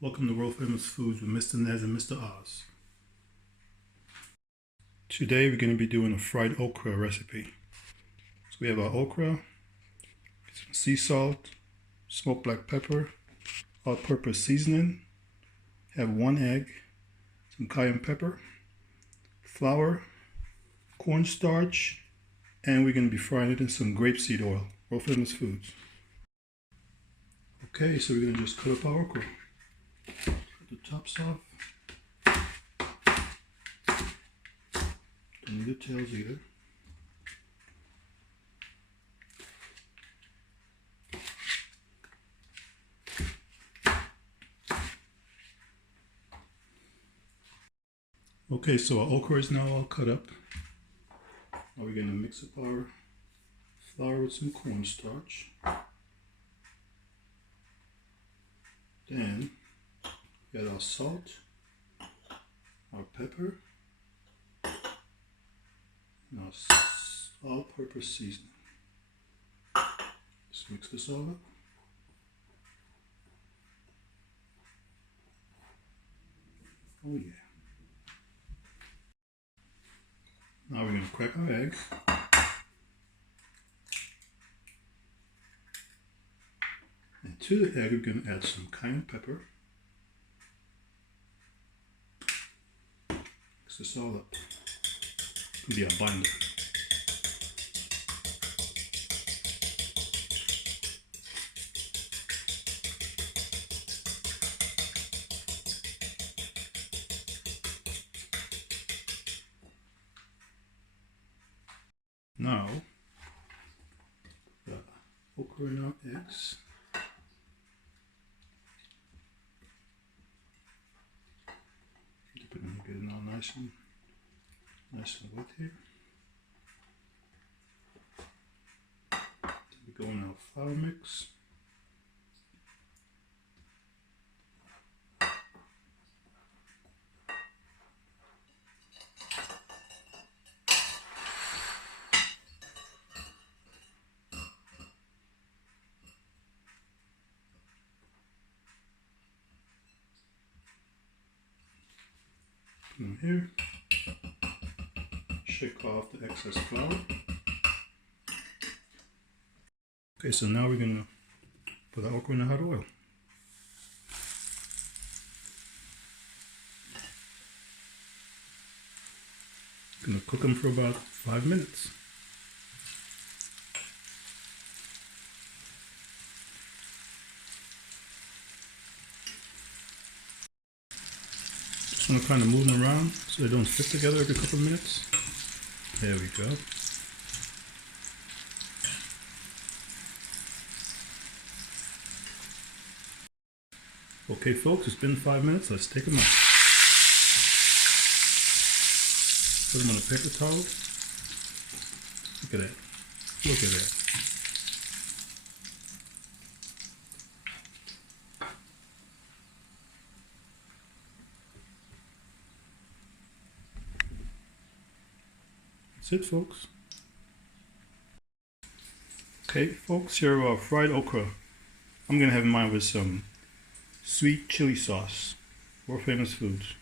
Welcome to World Famous Foods with Mr. Nez and Mr. Oz. Today we're going to be doing a fried okra recipe. So we have our okra, some sea salt, smoked black pepper, all-purpose seasoning, have 1 egg, some cayenne pepper, flour, cornstarch, and we're going to be frying it in some grapeseed oil. World Famous Foods. Okay, so we're going to just cut up our okra. Cut the tops off. Don't need the tails either. Okay, so our okra is now all cut up. Now we're going to mix up our flour with some cornstarch. Then we got our salt, our pepper, and our all-purpose seasoning. Just mix this all up. Oh yeah. Now we're going to crack our egg. And to the egg we're going to add some cayenne pepper. Mix this all up. It'll be our binder. Now, the okra in our eggs. Dip it in, get it all nice and wet here. Then we go in our flour mix. Put them here. Shake off the excess flour. Okay, so now we're going to put our okra in the hot oil. Going to cook them for about 5 minutes. Just want to kind of move them around so they don't stick together every couple of minutes. There we go. Okay folks, it's been 5 minutes. Let's take them out. Put them on a paper towel. Look at that. Look at that. That's it, folks. Okay, folks, here are our fried okra. I'm going to have mine with some sweet chili sauce. World Famous Foods.